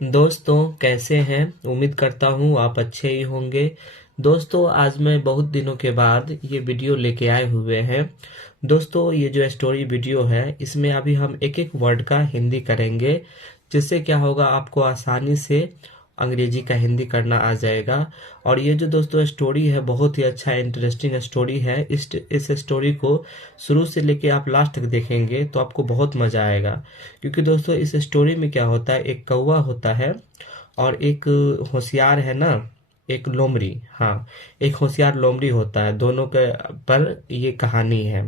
दोस्तों कैसे हैं। उम्मीद करता हूँ आप अच्छे ही होंगे। दोस्तों आज मैं बहुत दिनों के बाद ये वीडियो लेके आए हुए हैं। दोस्तों ये जो स्टोरी वीडियो है इसमें अभी हम एक एक वर्ड का हिंदी करेंगे, जिससे क्या होगा आपको आसानी से अंग्रेजी का हिंदी करना आ जाएगा। और ये जो दोस्तों स्टोरी है बहुत ही अच्छा इंटरेस्टिंग स्टोरी है। इस स्टोरी को शुरू से लेके आप लास्ट तक देखेंगे तो आपको बहुत मजा आएगा। क्योंकि दोस्तों इस स्टोरी में क्या होता है, एक कौवा होता है और एक होशियार है ना, एक लोमड़ी। हाँ, एक होशियार लोमड़ी होता है, दोनों के पर ये कहानी है।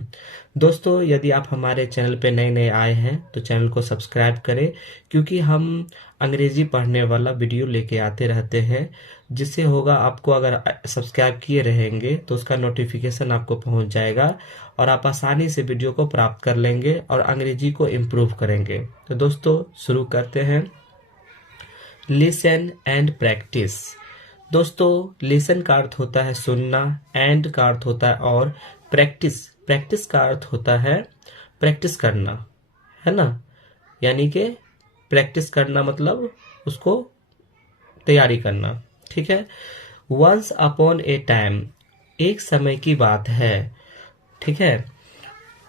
दोस्तों यदि आप हमारे चैनल पे नए नए आए हैं तो चैनल को सब्सक्राइब करें, क्योंकि हम अंग्रेजी पढ़ने वाला वीडियो लेके आते रहते हैं। जिससे होगा आपको, अगर सब्सक्राइब किए रहेंगे तो उसका नोटिफिकेशन आपको पहुंच जाएगा और आप आसानी से वीडियो को प्राप्त कर लेंगे और अंग्रेजी को इम्प्रूव करेंगे। तो दोस्तों शुरू करते हैं। Listen and practice. दोस्तों लिसन का अर्थ होता है सुनना, एंड का अर्थ होता है और, प्रैक्टिस प्रैक्टिस का अर्थ होता है प्रैक्टिस करना, है ना। यानी कि प्रैक्टिस करना मतलब उसको तैयारी करना, ठीक है। वंस अपॉन ए टाइम, एक समय की बात है, ठीक है।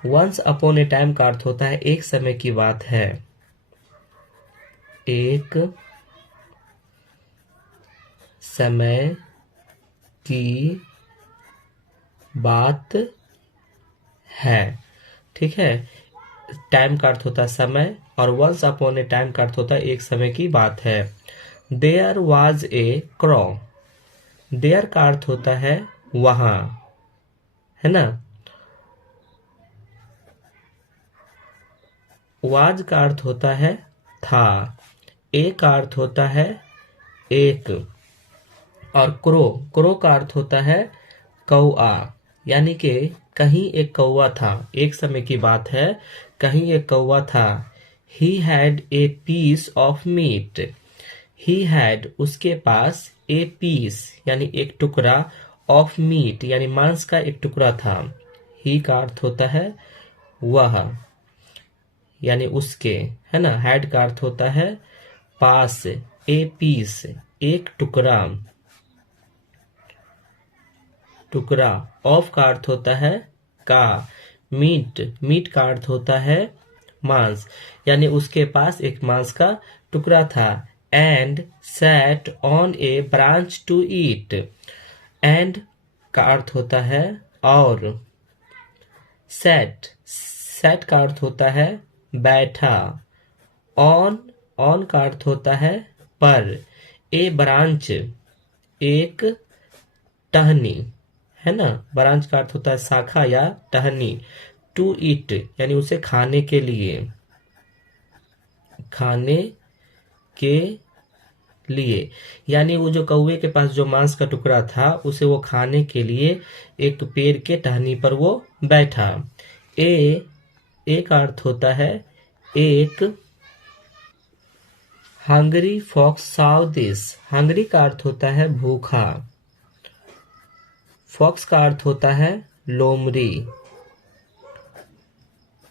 वंस अपॉन ए टाइम का अर्थ होता है एक समय की बात है, एक समय की बात है, ठीक है। टाइम का अर्थ होता है समय और वंस अपॉन ए टाइम का अर्थ होता है एक समय की बात है। There was a crow, there का अर्थ होता है वहां, है ना। वाज का अर्थ होता है था, ए का अर्थ होता है एक, और क्रो क्रो का अर्थ होता है कौआ। यानी कि कहीं एक कौआ था, एक समय की बात है, कहीं एक कौआ था। He had a piece of meat, he had उसके पास, ए पीस यानी एक टुकड़ा, ऑफ मीट यानी मांस का एक टुकड़ा था। ही का अर्थ होता है वह यानी उसके, है ना। हैड का अर्थ होता है पास, ए पीस एक टुकड़ा, टुकड़ा। ऑफ का अर्थ होता है का। मीट मीट का अर्थ होता है मांस, यानी उसके पास एक मांस का टुकड़ा था। And sat on a branch to eat, and का अर्थ होता है और, सैट सैट का अर्थ होता है बैठा, ऑन ऑन का अर्थ होता है पर, ए ब्रांच एक टहनी, है ना। ब्रांच का अर्थ होता है शाखा या टहनी। टू ईट यानी उसे खाने के लिए, खाने के लिए। यानी वो जो कौवे के पास जो मांस का टुकड़ा था उसे वो खाने के लिए एक पेड़ के टहनी पर वो बैठा। ए का अर्थ होता है एक, hungry fox saw this, hungry का अर्थ होता है भूखा, फॉक्स का अर्थ होता है लोमड़ी,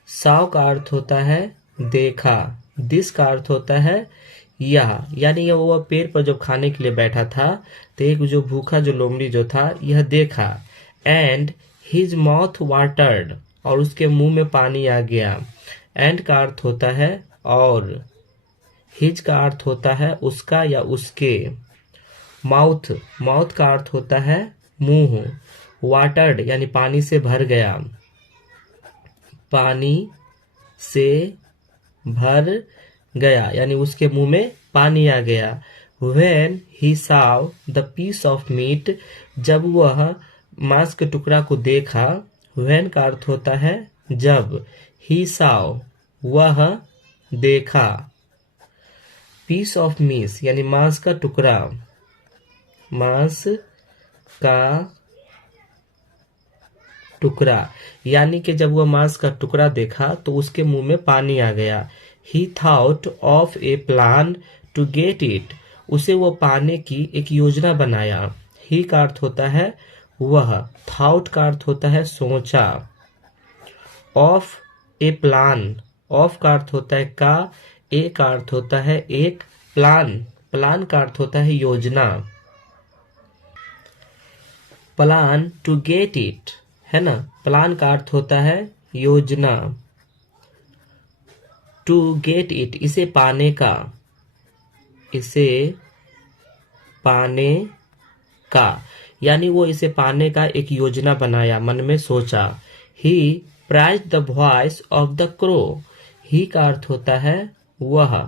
साव का अर्थ होता है देखा, दिस का अर्थ होता है यह। यानी ये वो पेड़ पर जब खाने के लिए बैठा था तो एक जो भूखा जो लोमड़ी जो था यह देखा। एंड हिज माउथ वाटर्ड, और उसके मुंह में पानी आ गया। एंड का अर्थ होता है और, हिज का अर्थ होता है उसका या उसके। माउथ माउथ का अर्थ होता है मुंह। वाटर्ड यानी पानी से भर गया, पानी से भर गया यानी उसके मुंह में पानी आ गया। When he saw the piece of meat, जब वह मांस के टुकड़ा को देखा। When का अर्थ होता है जब, he saw वह देखा, piece of meat यानी मांस का टुकड़ा, मांस का टुकड़ा। यानी कि जब वह मांस का टुकड़ा देखा तो उसके मुंह में पानी आ गया। He thought of a plan to get it, उसे वो पाने की एक योजना बनाया। ही का अर्थ होता है वह, थॉट का अर्थ होता है सोचा। ऑफ ए प्लान, ऑफ का अर्थ होता है का, ए का अर्थ होता है एक, प्लान, प्लान का अर्थ होता है योजना। प्लान टू गेट इट, है ना, प्लान का अर्थ होता है योजना। टू गेट इट, इसे पाने का, इसे पाने का, यानी वो इसे पाने का एक योजना बनाया, मन में सोचा। He praised the voice of the crow, he का अर्थ होता है वह,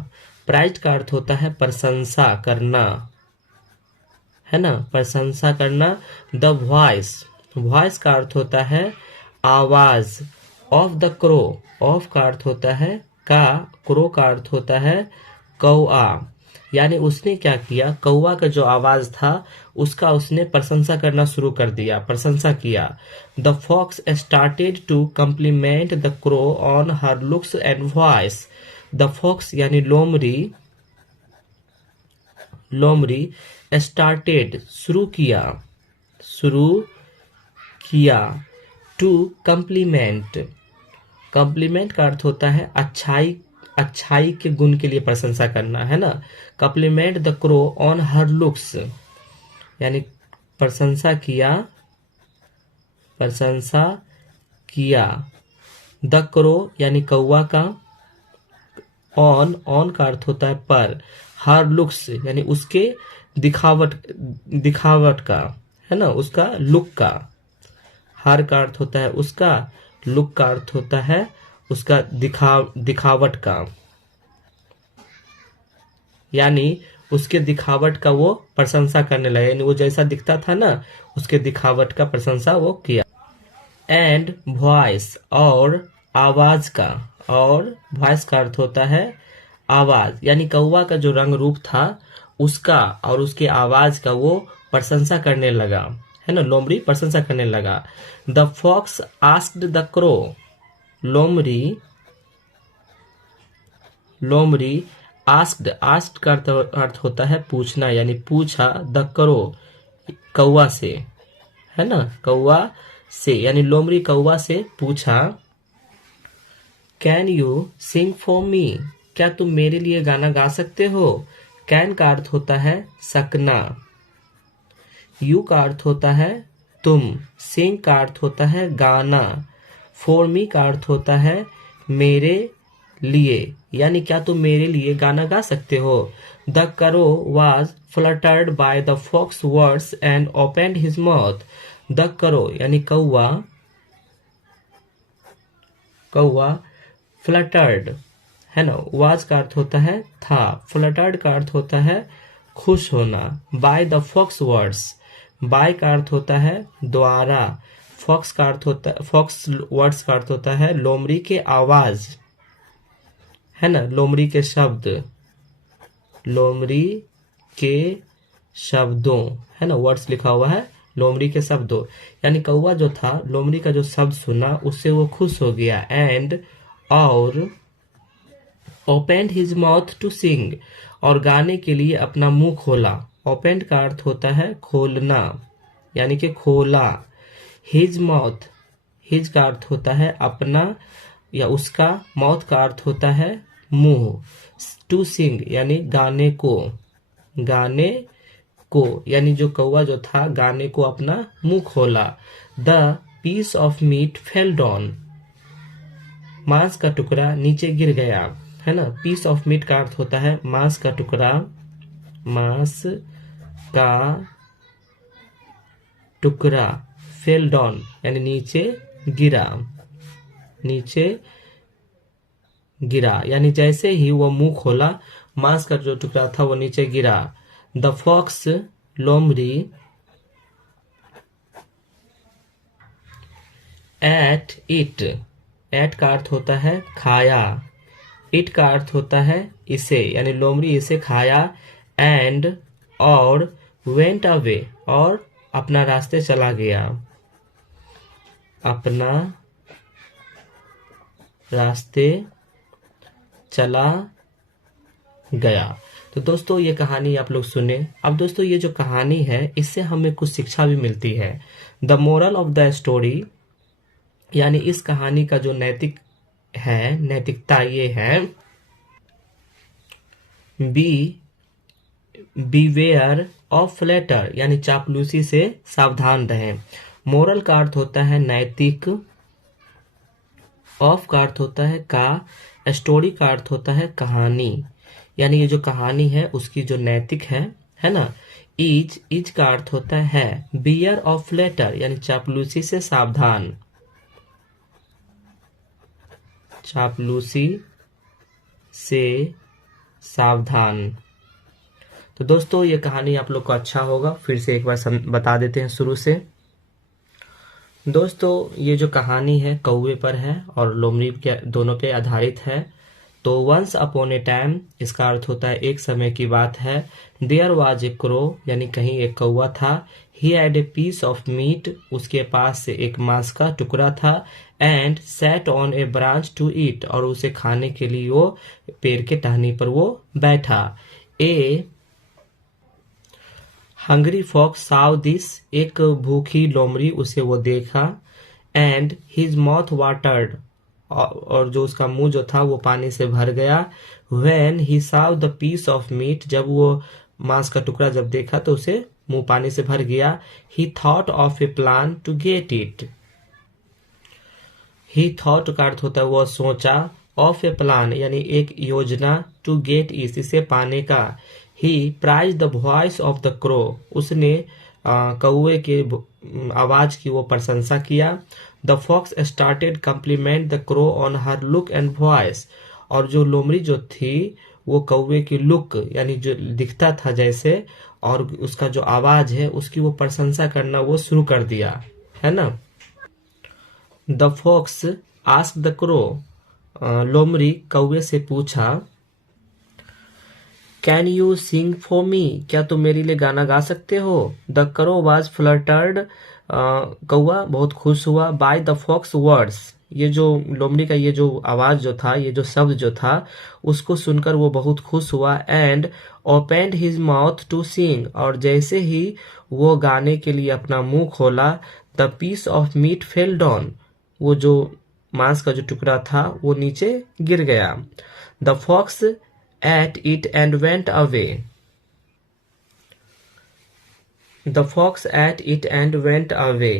प्राइज का अर्थ होता है प्रशंसा करना, है ना, प्रशंसा करना। द वॉइस, वॉइस का अर्थ होता है आवाज। ऑफ द क्रो, ऑफ का अर्थ होता है का, क्रो का अर्थ होता है कौआ, यानी उसने क्या किया, कौआ का जो आवाज था उसका उसने प्रशंसा करना शुरू कर दिया, प्रशंसा किया। The fox started to compliment the crow on her looks and voice. The fox यानी लोमड़ी, लोमड़ी स्टार्टेड शुरू किया, शुरू किया, टू कम्प्लीमेंट, कम्प्लीमेंट का अर्थ होता है अच्छाई, अच्छाई के गुण के लिए प्रशंसा करना, है ना। Complement the crow on her looks, यानी प्रशंसा किया, प्रशंसा किया। द क्रो यानी कौवा का, ऑन, ऑन का अर्थ होता है पर, हर लुक्स यानी उसके दिखावट, दिखावट का, है ना, उसका लुक का। हर का अर्थ होता है उसका, लुक का अर्थ होता है उसका दिखावट का, यानी उसके दिखावट का वो प्रशंसा करने लगा, यानी वो जैसा दिखता था ना उसके दिखावट का प्रशंसा वो किया। एंड वॉइस, और आवाज का, और वॉइस का अर्थ होता है आवाज, यानी कौवा का जो रंग रूप था उसका और उसके आवाज का वो प्रशंसा करने लगा, है ना, लोमड़ी प्रशंसा करने लगा। The fox asked the crow, लोमड़ी, लोमड़ी आस्क्ड, आस्क्ड का अर्थ होता है पूछना, यानी पूछा, द क्रो कौवा से, है ना, कौवा से, यानी लोमड़ी कौवा से पूछा। Can you sing for me, क्या तुम मेरे लिए गाना गा सकते हो। कैन का अर्थ होता है सकना, यू का अर्थ होता है तुम, सिंग का अर्थ होता है गाना, फॉर मी का अर्थ होता है मेरे लिए, यानी क्या तुम मेरे लिए गाना गा सकते हो। The crow was flattered by the fox words and opened his mouth. The crow यानी कौवा, कौवा फ्लटर्ड, है ना, वाज का अर्थ होता है था, फ्लटर्ड का अर्थ होता है खुश होना। By the fox words, by का अर्थ होता है द्वारा, फॉक्स का अर्थ होता है, फॉक्स वर्ड्स का अर्थ होता है लोमड़ी के आवाज, है ना, लोमड़ी के शब्द, लोमड़ी के शब्दों, है ना, वर्ड्स लिखा हुआ है लोमड़ी के शब्दों, यानी कौवा जो था लोमड़ी का जो शब्द सुना उससे वो खुश हो गया। एंड, और opened his mouth to sing, और गाने के लिए अपना मुंह खोला। ओपेंड का अर्थ होता है खोलना, यानी कि खोला। हिज माउथ, हिज का अर्थ होता है अपना या उसका, माउथ का अर्थ होता है मुंह। टू सिंग यानी गाने को, गाने को, यानी जो कौवा जो था गाने को अपना मुंह खोला। The piece of meat fell down, मांस का टुकड़ा नीचे गिर गया, है ना। पीस ऑफ मीट का अर्थ होता है मांस का टुकड़ा, मांस का टुकड़ा, फेल डाउन यानी नीचे गिरा, नीचे गिरा, यानी जैसे ही वो मुंह खोला मांस का जो टुकड़ा था वो नीचे गिरा। द फॉक्स, लोमड़ी, एट इट, एट का अर्थ होता है खाया, इट का अर्थ होता है इसे, यानी लोमड़ी इसे खाया। एंड, और वेंट अवे, और अपना रास्ते चला गया, अपना रास्ते चला गया। तो दोस्तों ये कहानी आप लोग सुने। अब दोस्तों ये जो कहानी है इससे हमें कुछ शिक्षा भी मिलती है। The moral of the story, यानी इस कहानी का जो नैतिक है, नैतिकता ये है, बी बीवेयर ऑफ फ्लैटर यानी चापलूसी से सावधान रहें। मोरल का अर्थ होता है नैतिक, ऑफ का अर्थ होता है का, स्टोरी का अर्थ होता है कहानी, यानी ये जो कहानी है उसकी जो नैतिक है ना। इज का अर्थ होता है बियर ऑफ फ्लैटर यानी चापलूसी से सावधान, चापलूसी से सावधान। तो दोस्तों ये कहानी आप लोग को अच्छा होगा, फिर से एक बार बता देते हैं शुरू से। दोस्तों ये जो कहानी है कौवे पर है और लोमड़ी के दोनों पे आधारित है। तो वंस अपॉन ए टाइम इसका अर्थ होता है एक समय की बात है। देयर वाज ए क्रो यानी कहीं एक कौवा था। He had a piece of meat उसके पास से एक मांस का टुकड़ा था। And sat on a branch to eat और उसे खाने के लिए वो पेड़ के टहनी पर वो बैठा। ए हंग्री फॉक्स साव दिस एक भूखी लोमड़ी उसे वो देखा। एंड हिज माउथ वाटर्ड और जो उसका मुंह जो था वो पानी से भर गया। When he saw the piece of meat जब वो मांस का टुकड़ा जब देखा तो उसे मुंह पानी से भर गया। He thought of a plan to get it. He thought का अर्थ होता है वो सोचा, ऑफ ए प्लान यानी एक योजना, टू गेट इसे पाने का। He praised the voice of the crow उसने कौवे के आवाज की वो प्रशंसा किया। The fox started compliment the crow on her look and voice और जो लोमड़ी जो थी वो कौवे की लुक यानी जो दिखता था जैसे और उसका जो आवाज है उसकी वो प्रशंसा करना वो शुरू कर दिया है ना। The fox asked the crow लोमड़ी कौवे से पूछा, can you sing for me क्या तुम मेरे लिए गाना गा सकते हो। द क्रो वॉज फ्लटर्ड कौवा बहुत खुश हुआ। बाय द फॉक्स वर्ड्स ये जो लोमड़ी का ये जो आवाज जो था ये जो शब्द जो था उसको सुनकर वो बहुत खुश हुआ। And opened his mouth to sing और जैसे ही वो गाने के लिए अपना मुंह खोला, the piece of meat fell down वो जो मांस का जो टुकड़ा था वो नीचे गिर गया। The fox at it and went away. The fox ate it and went away.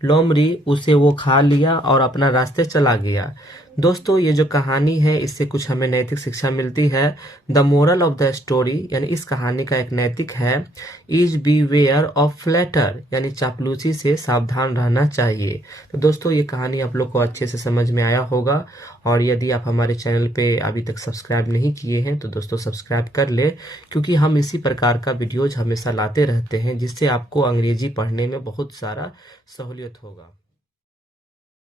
लोमड़ी उसे वो खा लिया और अपना रास्ते चला गया। दोस्तों ये जो कहानी है इससे कुछ हमें नैतिक शिक्षा मिलती है। The moral of the story यानी इस कहानी का एक नैतिक है, is beware of flatter यानी चापलूसी से सावधान रहना चाहिए। तो दोस्तों ये कहानी आप लोग को अच्छे से समझ में आया होगा और यदि आप हमारे चैनल पे अभी तक सब्सक्राइब नहीं किए हैं तो दोस्तों सब्सक्राइब कर ले, क्योंकि हम इसी प्रकार का वीडियोज हमेशा लाते रहते हैं जिससे आपको अंग्रेजी पढ़ने में बहुत सारा सहूलियत होगा।